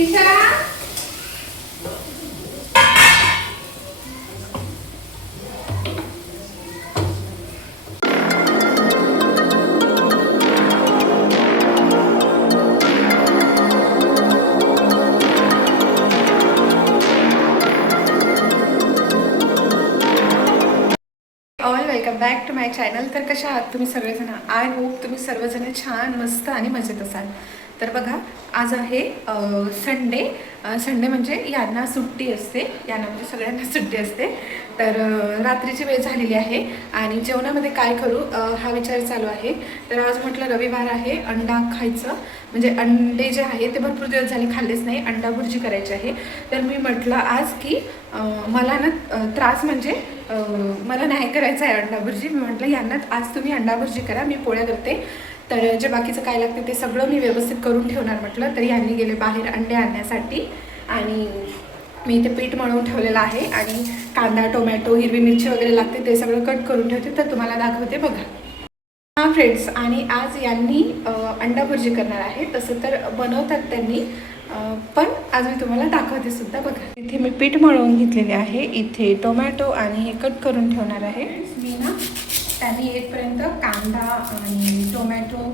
Prisha all welcome back to my channel. तर कशा आहात तुम्ही सगळेजण? आय होप तुम्ही सर्वजण छान मस्त आणि मजेत असाल. तर बघा, आज आहे संडे. संडे म्हणजे यांना सुट्टी असते, यांना म्हणजे सगळ्यांना सुट्टी असते. तर रात्रीची वेळ झालेली आहे आणि जेवणामध्ये काय करू हा विचार चालू आहे. तर आज म्हटलं रविवार आहे, अंडा खायचं, म्हणजे अंडे जे आहे ते भरपूर दिवस झाले खाल्लेच नाही, अंडा भुर्जी करायची आहे. तर मी म्हटलं आज की मला ना त्रास म्हणजे मला नाही करायचं आहे अंडा भुर्जी. मी म्हटलं यांना आज तुम्ही अंडा भुर्जी करा, मी पोळ्या करते. तर जे बाकीचं काय लागतं ते सगळं मी व्यवस्थित करून ठेवणार म्हटलं. तर यांनी गेले बाहेर अंडे आणण्यासाठी आणि मी इथे पीठ मळून ठेवलेलं आहे आणि कांदा, टोमॅटो, हिरवी मिरची वगैरे लागते ते सगळं कट करून ठेवते. तर तुम्हाला दाखवते बघा. हां फ्रेंड्स, आणि आज यांनी अंडा भुर्जी करणार आहे. तसं तर बनवतात त्यांनी, पण आज मी तुम्हाला दाखवते सुद्धा बघा. इथे मी पीठ मळवून घेतलेले आहे. इथे टोमॅटो आणि हे कट करून ठेवणार आहे. मी ना त्यांनी येतपर्यंत कांदा आणि टोमॅटो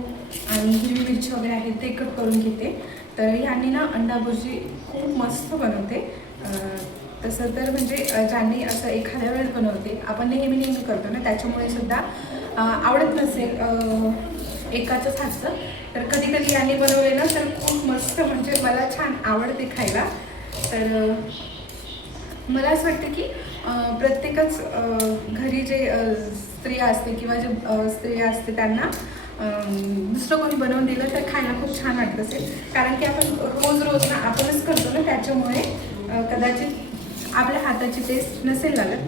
आणि हिरवी मिरची वगैरे आहे ते कट करून घेते. तर यांनी ना अंडा भुर्जी खूप मस्त बनवते. तसं तर म्हणजे ज्यांनी असं एखाद्या वेळेस बनवते, आपण नेहमी करतो ना, त्याच्यामुळे सुद्धा आवडत नसेल एकाचंच हातचं. तर कधी कधी यांनी बनवले ना तर खूप मस्त, म्हणजे मला छान आवडते खायला. तर मला असं वाटतं की प्रत्येकच घरी जे स्त्रिया असते किंवा जे स्त्रिया असते त्यांना दुसरं कोणी बनवून दिलं तर खायला खूप छान वाटत असेल. कारण की आपण रोज रोज ना आपणच करतो ना, त्याच्यामुळे कदाचित आपल्या हाताची टेस्ट नसेल लागत.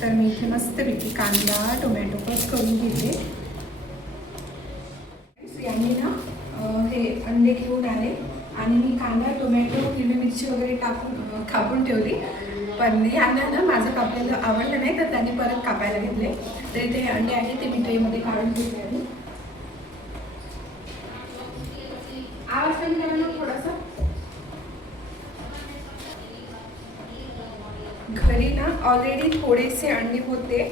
तर मी इथे मस्तपैकी कांदा, टोमॅटो कट करून घेते. यांनी ना हे अंडे घेऊन आले आणि मी कांदा, टोमॅटो, हिरवी मिरची वगैरे कापून ठेवली. पण यांना ना माझं कापलेलं आवडलं नाही, तर त्यांनी परत कापायला घेतले. तर इथे हे अंडे आहे ते मी ट्रेमध्ये काढून घेतले आणि आवाज कमी करा ना थोडासा. घरी ना ऑलरेडी थोडेसे अंडे होते,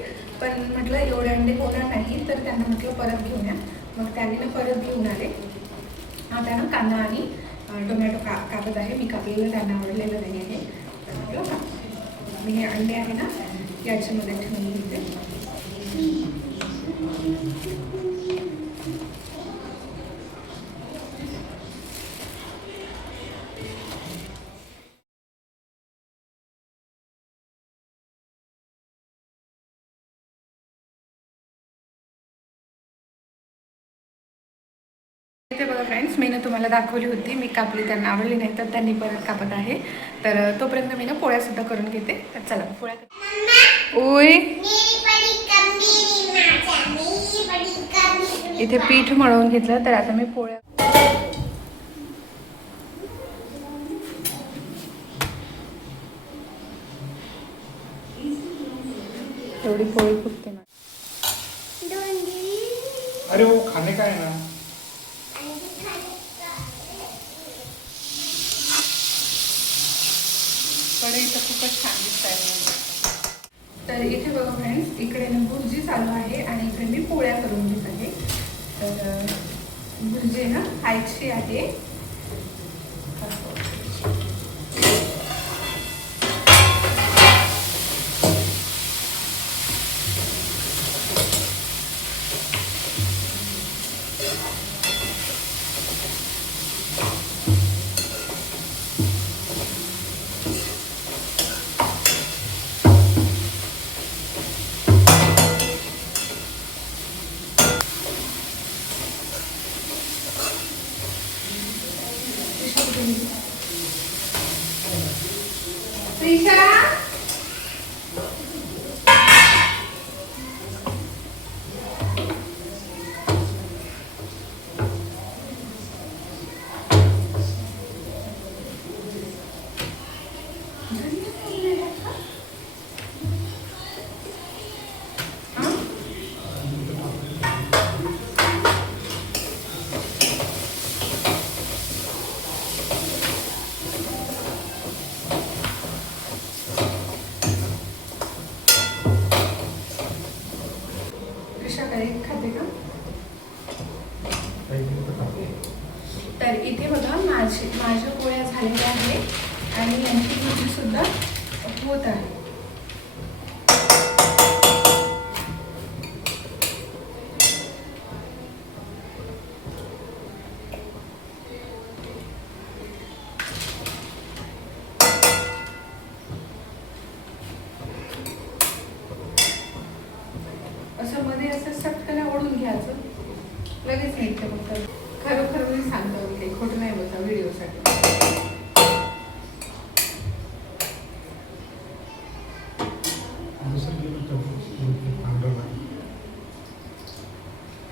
पण म्हटलं एवढे अंडे होणार नाही, तर त्यांना म्हटलं परत घेऊन या. मग त्यांनी ना परत घेऊन आले. आता ना कांदा आणि टोमॅटो कापत आहे. मी कापलेलं त्यांना आवडलेलं नाही आहे. तर म्हटलं मी हे अंडे आहे ना याच्यामध्ये ठेवून घेते. इथे बघा फ्रेंड्स, मी ना तुम्हाला दाखवली होती, मी कापली, त्यांना आवडली नाही तर त्यांनी परत कापत आहे. तर तोपर्यंत मी ना पोळ्यासुद्धा करून घेते. तर चला पोळ्या. ओय, इथे पीठ मळवून घेतलं, तर आता मी पोळ्या. एवढी पोळी फुगते ना. अरे वो खाने का है ना. कढई तर खूपच छान दिसत आहे. तर इथे बघा फ्रेंड्स, इकडे ना भुर्जी चालू आहे आणि इकडे मी पोळ्या करून घेत आहे. तर भुर्जी ना खायची आहे. प्रिशा तर इथे बघा माझ्या पोळ्या झालेल्या आहेत आणि यांची भजी सुद्धा होत आहे. असं मध्ये असं सटकन ओढून घ्यायचं, लगेच निघते. मग खरोखर मी सांगतो, मी काही खोटं नाही बोलता व्हिडिओसाठी.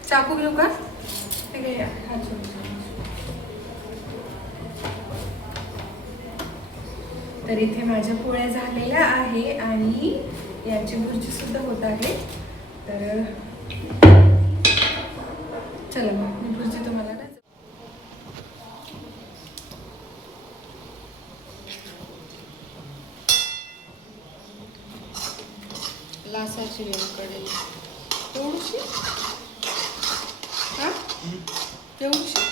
चाकू घेऊ का? ते घ्या, हा चमचा. तर इथे माझ्या पोळ्या झालेल्या आहे आणि याची भुर्जी सुद्धा होत आहे. तर चला मग मी भुर्जी तुम्हाला ना लासाची वेळकडे एवढीशी, हा एवढीशी.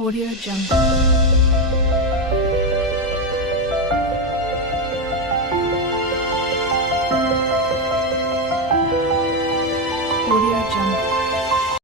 Audio Jungle.